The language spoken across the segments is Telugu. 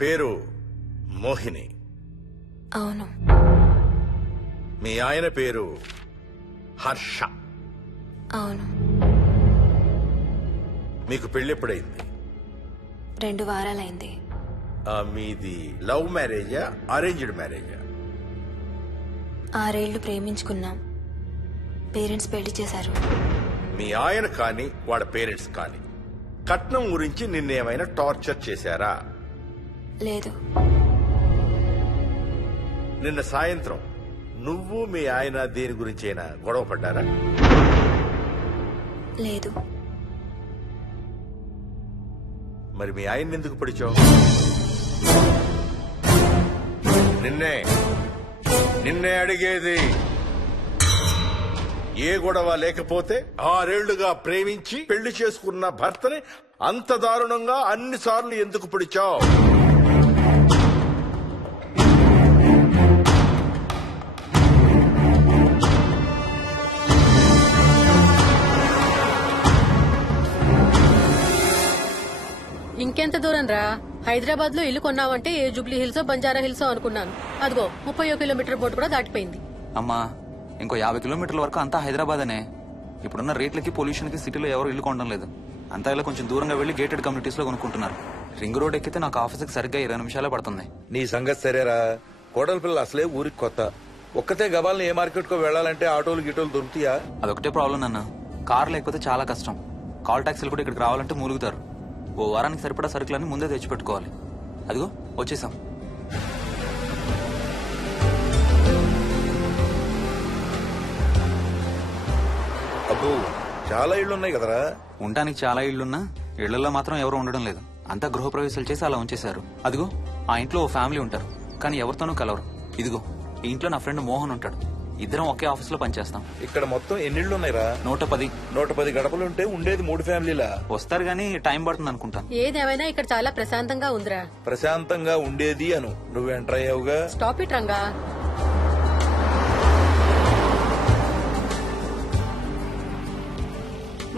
పేరు మోహిని? అవును. మీ ఆయన పేరు హర్ష? అవును. మీకు పెళ్ళెప్పుడైంది? 2 వారాలైంది. మీది లవ్ మ్యారేజా అరేంజ్డ్ మ్యారేజా? 6 ఏళ్లు ప్రేమించుకున్నాం. పేరెంట్స్ పెళ్లి చేశారు. మీ ఆయన కానీ వాడి పేరెంట్స్ కానీ కట్నం గురించి నిన్నేమైనా టార్చర్ చేశారా? లేదు. నిన్న సాయంత్రం నువ్వు మీ ఆయన దేని గురించైనా గొడవ పడ్డారా? లేదు. మరి మీ ఆయన ఎందుకు పిడిచావు? నిన్నే అడిగేది. ఏ గొడవ లేకపోతే 6 ఏళ్లుగా ప్రేమించి పెళ్లి చేసుకున్న భర్తని అంత దారుణంగా అన్నిసార్లు ఎందుకు పిడిచావు? ఇంకెంత దూరం రా? హైదరాబాద్ లో ఇల్లు కొన్నావంటే ఏ జూబ్లీ హిల్సో బంజారా హిల్సో అనుకున్నాను. అదిగో 31 కిలోమీటర్ బోర్డు కూడా దాటిపోయింది. అమ్మా, ఇంకో 50 కిలోమీటర్ల వరకు అంతా హైదరాబాద్ అనే. ఇప్పుడున్న రేట్లకి పొల్యూషన్ కి సిటీలో ఎవరు ఇల్లు కొనడం లేదు. అంతా ఇలా కొంచెం దూరంగా వెళ్లి గేటెడ్ కమ్యూనిటీస్ లో కొనుక్కుంటున్నారు. రింగ్ రోడ్ ఎక్కితే నాకు ఆఫీస్కి సరిగ్గా 20 నిమిషాలే పడుతుంది. నీ సంగతి సరేరా, కోడల పిల్లలు అసలే ఊరికి కొత్త. ఒక్కతే గబాల్ని ఏ మార్కెట్ కో వెళ్లాలంటే ఆటోలు గిటోలు దొరుకుతాయా? అదొకటే ప్రాబ్లం నాన్న. కార్ లేకపోతే చాలా కష్టం. కాల్ టాక్సీలు కూడా ఇక్కడికి రావాలంటే మూలుగుతారు. ఓ వారానికి సరిపడా సరుకులన్నీ ముందే తెచ్చిపెట్టుకోవాలి. అదిగో వచ్చేసాం. అబ్బో, చాలా ఇళ్లున్నాయి కదరా. ఉండటానికి చాలా ఇళ్లున్నా ఇళ్లలో మాత్రం ఎవరు ఉండడం లేదు. అంతా గృహప్రవేశాలు చేసి అలా ఉంచేశారు. అదిగో ఆ ఇంట్లో ఓ ఫ్యామిలీ ఉంటారు, కానీ ఎవరితోనూ కలవరు. ఇదిగో ఈ ఇంట్లో నా ఫ్రెండ్ మోహన్ ఉంటాడు. ఇద్దరం ఒకే ఆఫీస్ లో పనిచేస్తాం. ఇక్కడ మొత్తం ఎన్నిళ్లున్నాయిరా? 110. 110 గడపలుంటే ఉండేది 3 ఫ్యామిలీలా. వస్తారు గానీ టైం పడుతుంది అనుకుంటాను. ఏదేమైనా ఇక్కడ చాలా ప్రశాంతంగా ఉందిరా. ప్రశాంతంగా ఉండేది అను, నువ్వు ఎంటర్ అయ్యావుగా. Stop it Ranga.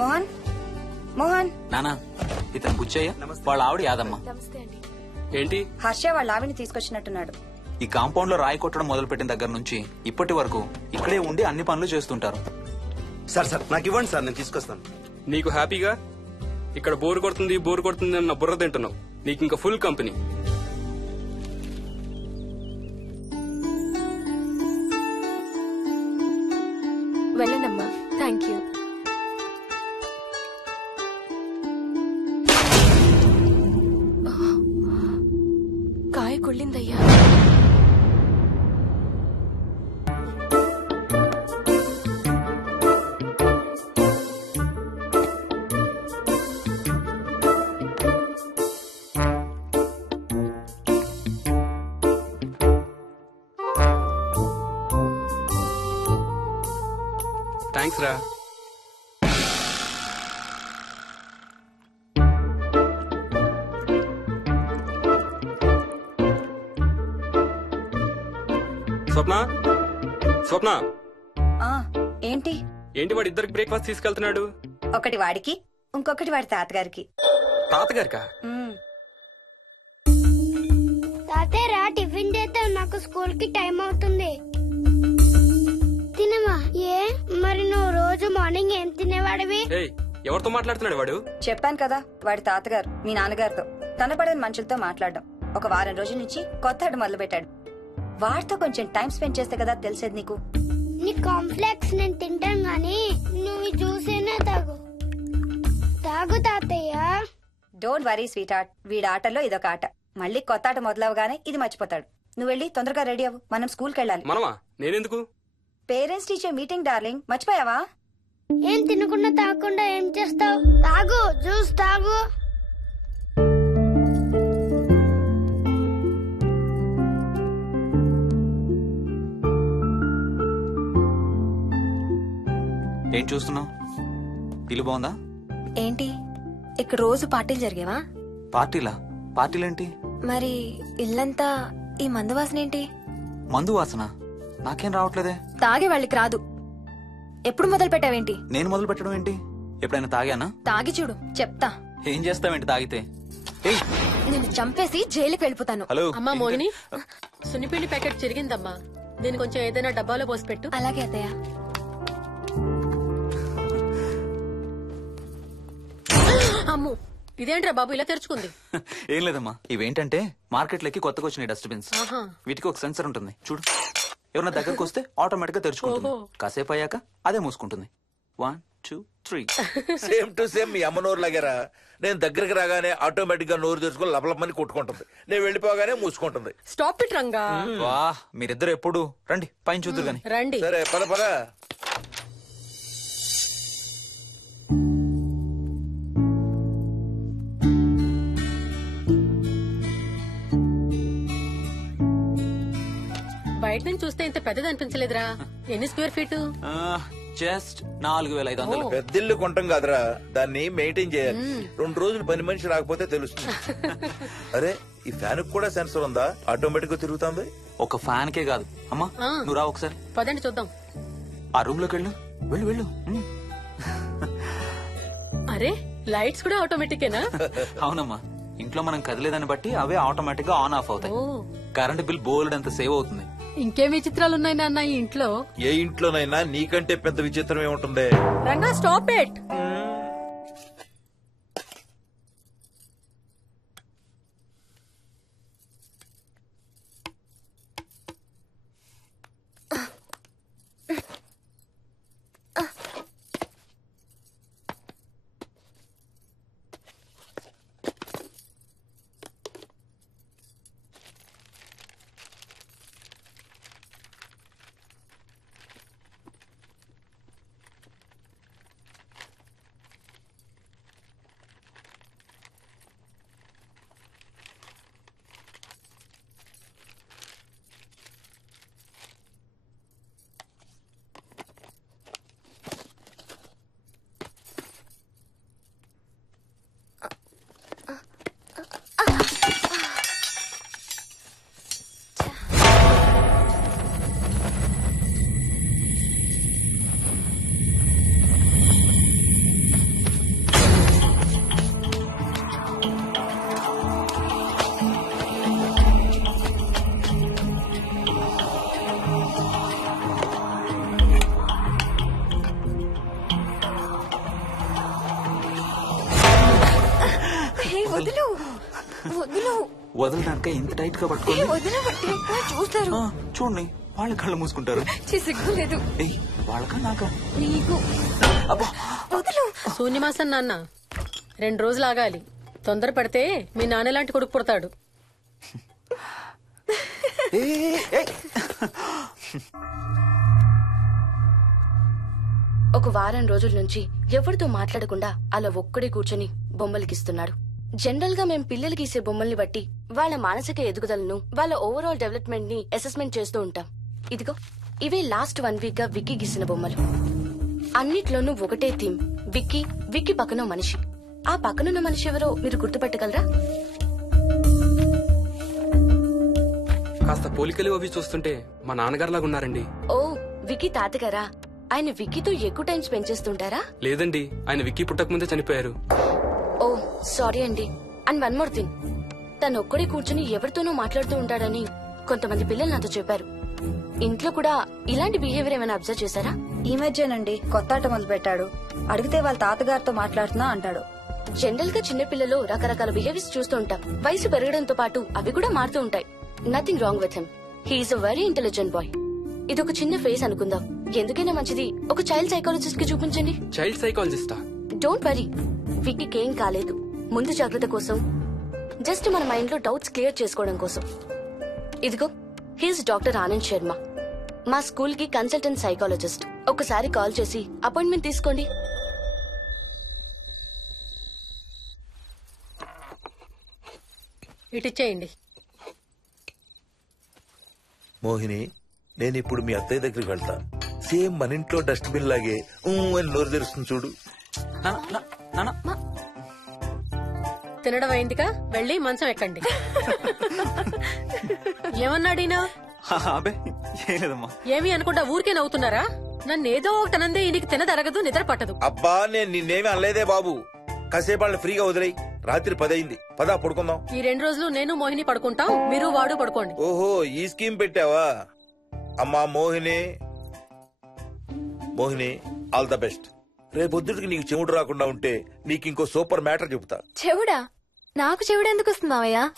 మోహన్, మోహన్. నానా, ఇతను బుచ్చయ్య, వాళ్ళ ఆవిడ యాదమ్మ. ఏంటి? హర్ష వాళ్ళ ఆవిని తీసుకొచ్చినట్టున్నాడు. ఈ కాంపౌండ్ లో రాయి కొట్టడం మొదలుపెట్టిన దగ్గర నుంచి ఇప్పటి వరకు ఇక్కడే ఉండి అన్ని పనులు చేస్తుంటారు. సార్ నాకు ఇవ్వండి సార్, నేను తీసుకొస్తాను. నీకు హ్యాపీగా ఇక్కడ బోర్ కొడుతుంది అన్న బుర్ర తింటున్నావు. నీకు ఇంకా ఫుల్ కంపెనీ. వెళ్ళండమ్మా. Thank you. కాయ కుళ్ళిందయ్యా. థ్యాంక్స్ రా. స్వప్న ఏంటి ఏంటి వాడి ఇద్దరికి బ్రేక్ఫాస్ట్ తీసుకెళ్తున్నాడు? ఒకటి వాడికి, ఇంకొకటి వాడి తాతగారికి. తాతగారికా? తాతయ్యరా, టిఫిన్ చేద్దాం, నాకు స్కూల్ కి టైం అవుతుంది. తినమా? ఏ మరి నువ్వు రోజు మార్నింగ్ ఏం తినేవాడివి? ఎవరితో మాట్లాడుతున్నాడు వాడు? చెప్పాను కదా, వాడి తాతగారు మీ నాన్నగారితో కనపడని మనుషులతో మాట్లాడడం. ఒక వారం రోజుల నుంచి కొత్త ఆడు మొదలు పెట్టాడు. వాడితో కొంచెం టైం స్పెండ్ చేస్తే కదా తెలిసేది నీకు. నీ కాంప్లెక్స్ నేను తింటాను గానీ నువ్వు జ్యూసేనా తాగు. తాగు తాతయ్య. డోంట్ వరీ స్వీట్ హార్ట్, వీడి ఆటల్లో ఇదొక ఆట. మళ్ళీ కొత్త ఆట మొదలవగానే ఇది మర్చిపోతాడు. నువ్వు వెళ్ళి తొందరగా రెడీ అవ్వు, మనం స్కూల్కి వెళ్ళాలి. మనమా? నేనెందుకు? పేరెంట్స్ టీచర్ మీటింగ్ డార్లింగ్, మర్చిపోయావా? ఏం తినకుండా తాగకుండా ఏం చేస్తావు? తాగు, జ్యూస్ తాగు. ఏం చూస్తున్నావు? ఇల్లు బాగుందా? ఏంటి ఇక్కడ రోజు పార్టీలు జరిగేవా? పార్టీలా? పార్టీలేంటి? మరి ఇల్లంతా ఈ మందు వాసన ఏంటి? మందు వాసన నాకేం రావట్లేదే. తాగే వాళ్ళకి రాదు. ఎప్పుడు మొదలు పెట్టావేంటి? నేను మొదలు పెట్టడం ఏంటి? ఎప్పుడైనా తాగానా? తాగి చూడు, చెప్తా. ఏం చేస్తావేంటి తాగితే? నేను చంపేసి జైలుకి వెళ్ళిపోతాను. హలో అమ్మా మోహిని, సున్నిపిండి ప్యాకెట్ చిరిగిందమ్మా, దీని కొంచెం ఏదైనా డబ్బాలో పోసి పెట్టు. అలాగే అత్తయ్య. అమ్ము, ఇదేంట్రా బాబు ఇలా తెరుచుకుంది? ఏం లేదమ్మా, ఇవేంటంటే మార్కెట్లోకి కొత్తగా వచ్చినాయి డస్ట్బిన్స్. ఆహా. వీటికి ఒక సెన్సర్ ఉంటుంది చూడు. ఎవరైనా దగ్గరకు వస్తే ఆటోమేటిక్ గా తెరుచుకుంటుంది. కాసేపు అయ్యాక అదే మూసుకుంటుంది. 1 2 3. సేమ్ టు సేమ్ మీ అమ్మ నోరు లాగారా. నేను దగ్గరికి రాగానే ఆటోమేటిక్ గా నోరు తెరుచుకొని లపలపమని కొట్టుకుంటుంది. నేను వెళ్ళిపోగానే మూసుకుంటుంది. Stop it Ranga. వా, మీరిద్దరు ఎప్పుడు రండి పైన చూద్దరు గాని. రండి. సరే పద పద. బయట నుంచి చూస్తే ఇంత పెద్దది అనిపించలేదురా. ఎన్ని స్క్వేర్ ఫీట్? జస్ట్ 4500. పెద్దిల్లు కొంటాం కాదురా, దాన్ని మెయింటైన్ చేయాలి. 2 రోజులు పని మనిషి రాకపోతే తెలుస్తుంది. అరే, ఈ ఫ్యాన్ కూడా సెన్సర్ ఉందా? ఆటోమేటిక్ గా తిరుగుతుంది. ఒక ఫ్యాన్ కే కాదు. అమ్మా నువ్వు రా ఒకసారి. పదండి చూద్దాం. ఆ రూమ్ లోకి వెళ్ళు. వెళ్ళు వెళ్ళు. అరే, లైట్స్ కూడా ఆటోమేటికేనా? అవునమ్మా, ఇంట్లో మనం కదిలేదాన్ని బట్టి అవే ఆటోమేటిక్ గా ఆన్ ఆఫ్ అవుతాయి. కరెంట్ బిల్ బోల్డ్ అంత సేవ్ అవుతుంది. ఇంకేం విచిత్రాలున్నాయి నాన్న ఈ ఇంట్లో? ఏ ఇంట్లోనైనా నీకంటే పెద్ద విచిత్రం ఏముంటుంది? Ranga stop it. వదలడానిక ఇంత టైట్ గా పట్టుకోండి. చూస్తారు. చూడండి, వాళ్ళ కళ్ళు మూసుకుంటారు. సిగ్గులేదు. వాళ్ళకా నాకా? నీకు. శూన్యమాసం నాన్న, 2 రోజులు ఆగాలి. తొందర పడితే మీ నాన్న లాంటి కొడుకు పుడతాడు. ఒక వారం రోజుల నుంచి ఎవరితో మాట్లాడకుండా అలా ఒక్కడే కూర్చొని బొమ్మలు గీస్తున్నాడు. జనరల్ గా మేం పిల్లలు గీసే బొమ్మల్ని బట్టి వాళ్ళ మానసిక ఎదుగుదలను, వాళ్ళ ఓవరాల్ డెవలప్మెంట్ ని అసెస్మెంట్ చేస్తూ ఉంటాం. ఇదిగో ఇవే లాస్ట్ 1 వీక్ గా విక్కీ గీసిన బొమ్మలు. అన్నిట్లోనూ ఒకటే థీమ్, విక్కీ, విక్కీ పక్కన మనిషి. ఆ పక్కనున్న మనిషి ఎవరో మీరు గుర్తుపట్టగలరా? కాస్త పోలికలు అవి చూస్తుంటే మా నాన్నగారులాగా ఉన్నారండి. ఓ, విక్కీ తాతగారా? ఆయన విక్కీతో ఎక్కువ టైం స్పెండ్ చేస్తుంటారా? లేదండి, ఆయన విక్కీ పుట్టక ముందే చనిపోయారు. ఓ సారీ అండి. అండ్ 1 మోర్ థింగ్, తను ఒక్కడే కూర్చుని ఎవరితోనూ మాట్లాడుతూ ఉంటాడని కొంతమంది పిల్లలు నాతో చెప్పారు. ఇంట్లో కూడా ఇలాంటి బిహేవియర్ ఏమైనా అబ్జర్వ్ చేశారా? ఈ మధ్యనండి కొత్త ఆట మొదలు పెట్టాడు. అడిగితే వాళ్ళ తాతగారితో మాట్లాడుతున్నా అంటాడు. జనరల్ గా చిన్న పిల్లలు రకరకాల బిహేవియర్స్ చూస్తూ ఉంటాం. వయసు పెరగడంతో పాటు అవి కూడా మారుతూ ఉంటాయి. Nothing wrong with him. He is a very intelligent boy. ఇదొక చిన్న ఫేస్ అనుకుందాం. ఎందుకైనా మంచిది ఒక చైల్డ్ సైకాలజిస్ట్ కి చూపించండి. చైల్డ్ సైకాలజిస్టా? డోంట్ వరీ, విక్కీకి ఏం కాలేదు. ముందు జాగ్రత్త కోసం, జస్ట్ మన మైండ్ లో డౌట్స్ క్లియర్ చేసుకోవడం కోసం. ఇదిగో, హీస్ డాక్టర్ ఆనంద్ శర్మ, మా స్కూల్ కి కన్సల్టెంట్ సైకాలజిస్ట్. ఒకసారి కాల్ చేసి అపాయింట్మెంట్ తీసుకోండి. ఇటిచ్చేయండి. మోహిని, నేను ఇప్పుడు మీ అత్తయ్య దగ్గరికి వెళ్తా. సేమ్ మన ఇంట్లో డస్ట్ బిన్ లాగే అని నోరు తెరుస్తుంది చూడు. తినడం అయిందిగా, వెళ్ళి మంచం ఎక్కండి. ఏమన్నాడినా? అబ్బే ఏం లేదమ్మా. ఏమి అనుకుంటా ఊరికే నవ్వుతున్నారా? నన్నేదో ఒకటనందే ఈయనకి తినదరగదు, నిద్ర పట్టదు. అబ్బా, నేను నిన్నేమి అనలేదే బాబు. కాసేపు వాళ్ళని ఫ్రీగా వదిలేయి. రాత్రి 10 అయింది. పదా పడుకుందాం. ఈ 2 రోజులు నేను మోహిని పడుకుంటాం, మీరు వాడు పడుకోండి. ఓహో, ఈ స్కీమ్ పెట్టావా? అమ్మా Mohini, Mohini all the best. రేపొద్దుటికి నీకు చెవుడు రాకుండా ఉంటే నీకు ఇంకో సూపర్ మ్యాటర్ చెబుతా. చెవుడా? నాకు చెవుడు ఎందుకు వస్తుంది మావయ్య?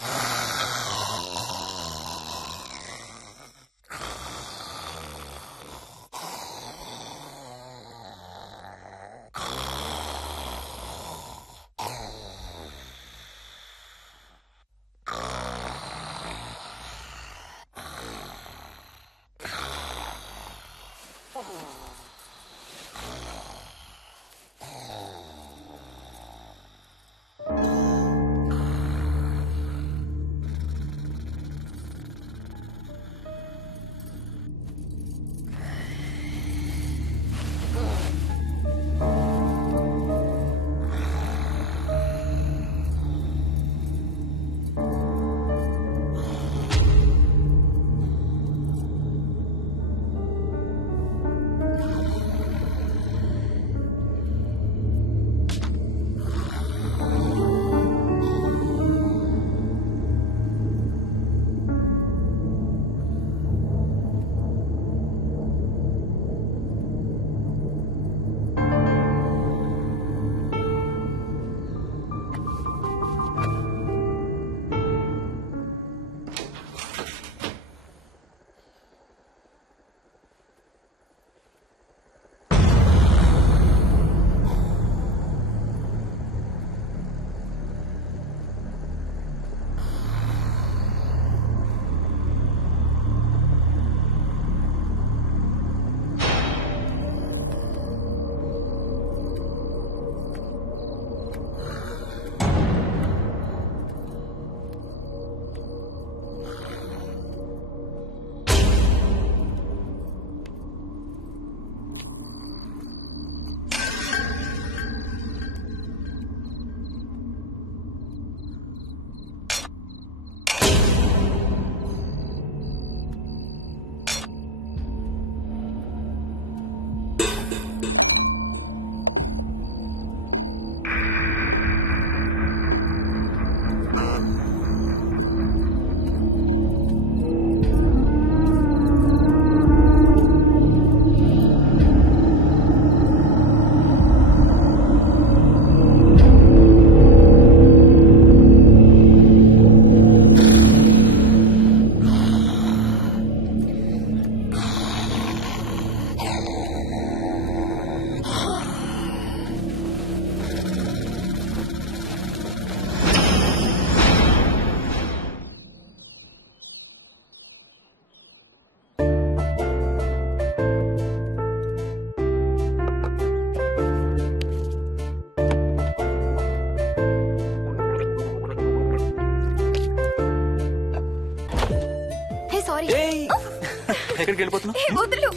ఎక్కడికి వెళ్ళిపోతున్నావు? వదులు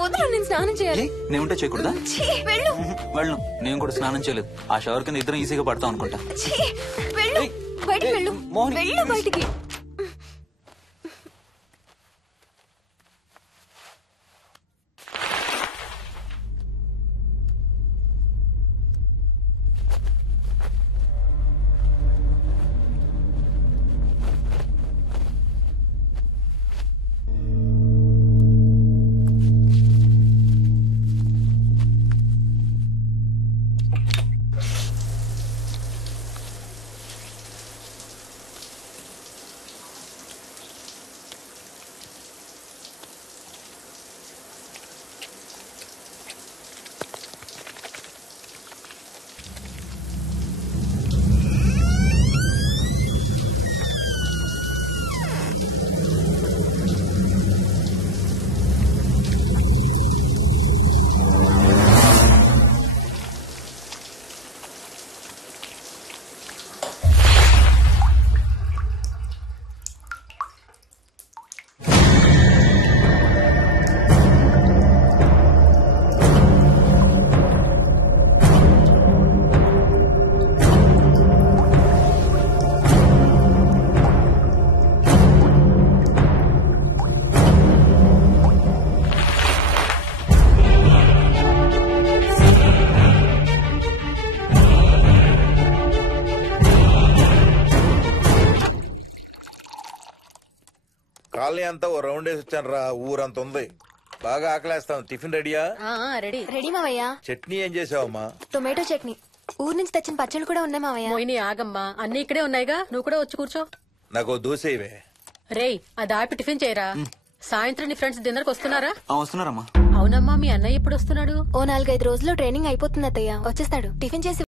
వదులు, నేను స్నానం చేయాలి. నేను ఉంటే చేయకూడదా? వెళ్ళు. వెళ్ళు. నేను కూడా స్నానం చేయలేదు. ఆ షవర్ కింద ఇద్దరం ఈజీగా పడతాం అనుకుంటా. వెళ్ళు, బయటికి వెళ్ళు. వెళ్ళు బయటికి. కాలనీ అంతా ఓ రౌండ్ వేసి వచ్చాను రా. ఊరంత ఉంది. బాగా ఆకలేస్తాం. టిఫిన్ రెడీయా? రెడీ. రెడీ మావయ్య. చట్నీ ఏం చేసావమ్మా? టొమాటో చట్నీ. ఊరు నుంచి తెచ్చిన పచ్చళ్ళు కూడా ఉన్నాయి మావయ్య. మోయిని ఆగమ్మా, అన్ని ఇక్కడే ఉన్నాయిగా, నువ్వు కూడా వచ్చి కూర్చో. నాకు ఓ దోశ ఇవే. రేయ్, అది ఆపి టిఫిన్ చేయరా. సాయంత్రం నీ ఫ్రెండ్స్ డిన్నర్ కి వస్తున్నారా? వస్తున్నారమ్మా. అవునమ్మా, మీ అన్నయ్య ఎప్పుడు వస్తున్నాడు? ఓ 4-5 రోజుల్లో ట్రైనింగ్ అయిపోతుంది అత్తయ్య, వచ్చేస్తాడు. టిఫిన్ చేసి